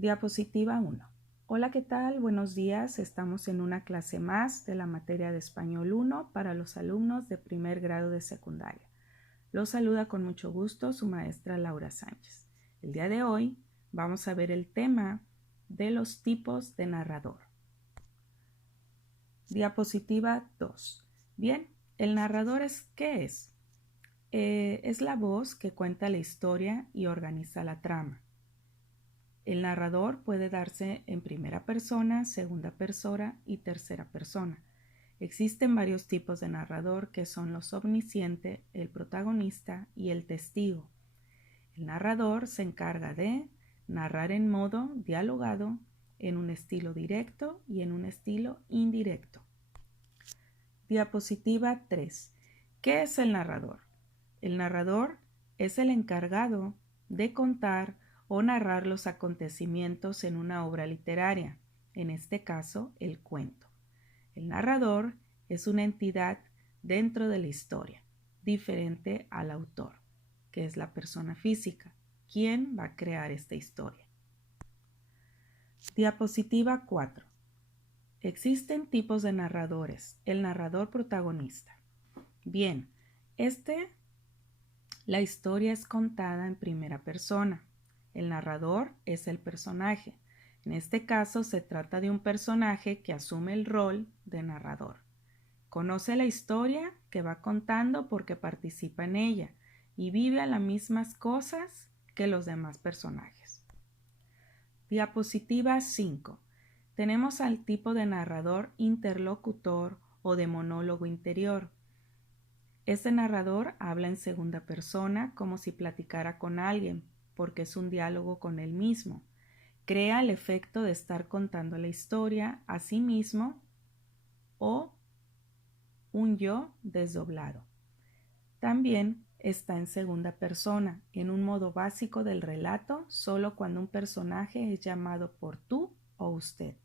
Diapositiva 1. Hola, ¿qué tal? Buenos días. Estamos en una clase más de la materia de Español 1 para los alumnos de primer grado de secundaria. Los saluda con mucho gusto su maestra Laura Sánchez. El día de hoy vamos a ver el tema de los tipos de narrador. Diapositiva 2. Bien, ¿el narrador qué es? Es la voz que cuenta la historia y organiza la trama. El narrador puede darse en primera persona, segunda persona y tercera persona. Existen varios tipos de narrador que son los omnisciente, el protagonista y el testigo. El narrador se encarga de narrar en modo dialogado, en un estilo directo y en un estilo indirecto. Diapositiva 3. ¿Qué es el narrador? El narrador es el encargado de contar o narrar los acontecimientos en una obra literaria, en este caso, el cuento. El narrador es una entidad dentro de la historia, diferente al autor, que es la persona física, quien va a crear esta historia. Diapositiva 4. Existen tipos de narradores. El narrador protagonista. Bien, la historia es contada en primera persona. El narrador es el personaje. En este caso se trata de un personaje que asume el rol de narrador. Conoce la historia que va contando porque participa en ella y vive las mismas cosas que los demás personajes. Diapositiva 5. Tenemos al tipo de narrador interlocutor o de monólogo interior. Este narrador habla en segunda persona como si platicara con alguien, porque es un diálogo con él mismo. Crea el efecto de estar contando la historia a sí mismo o un yo desdoblado. También está en segunda persona, en un modo básico del relato, solo cuando un personaje es llamado por tú o usted.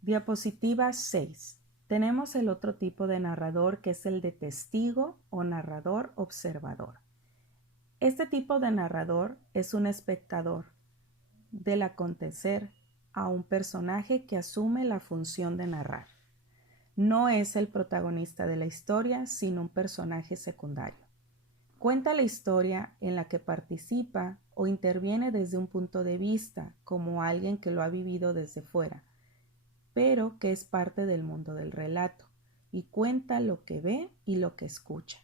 Diapositiva 6. Tenemos el otro tipo de narrador que es el de testigo o narrador observador. Este tipo de narrador es un espectador del acontecer a un personaje que asume la función de narrar. No es el protagonista de la historia, sino un personaje secundario. Cuenta la historia en la que participa o interviene desde un punto de vista, como alguien que lo ha vivido desde fuera, pero que es parte del mundo del relato, y cuenta lo que ve y lo que escucha.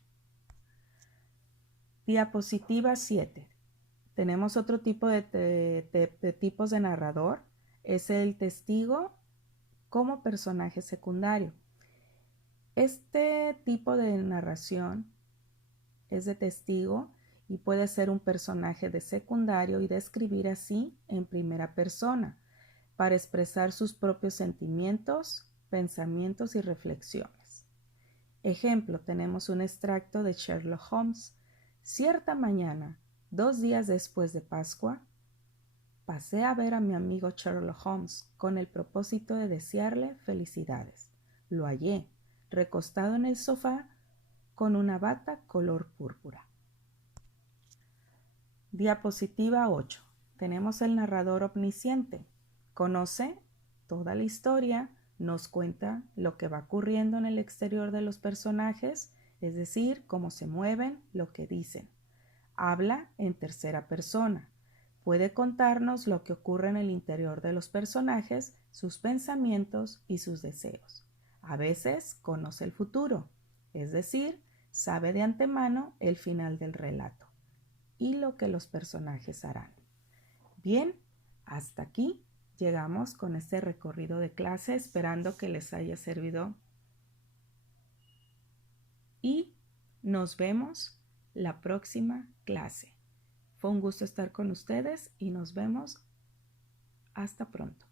Diapositiva 7. Tenemos otro tipo de tipos de narrador. Es el testigo como personaje secundario. Este tipo de narración es de testigo y puede ser un personaje de secundario y describir así en primera persona para expresar sus propios sentimientos, pensamientos y reflexiones. Ejemplo, tenemos un extracto de Sherlock Holmes. Cierta mañana, 2 días después de Pascua, pasé a ver a mi amigo Sherlock Holmes con el propósito de desearle felicidades. Lo hallé, recostado en el sofá, con una bata color púrpura. Diapositiva 8. Tenemos el narrador omnisciente. Conoce toda la historia, nos cuenta lo que va ocurriendo en el exterior de los personajes, es decir, cómo se mueven, lo que dicen. Habla en tercera persona. Puede contarnos lo que ocurre en el interior de los personajes, sus pensamientos y sus deseos. A veces conoce el futuro, es decir, sabe de antemano el final del relato y lo que los personajes harán. Bien, hasta aquí llegamos con este recorrido de clase, esperando que les haya servido y nos vemos la próxima clase. Fue un gusto estar con ustedes y nos vemos hasta pronto.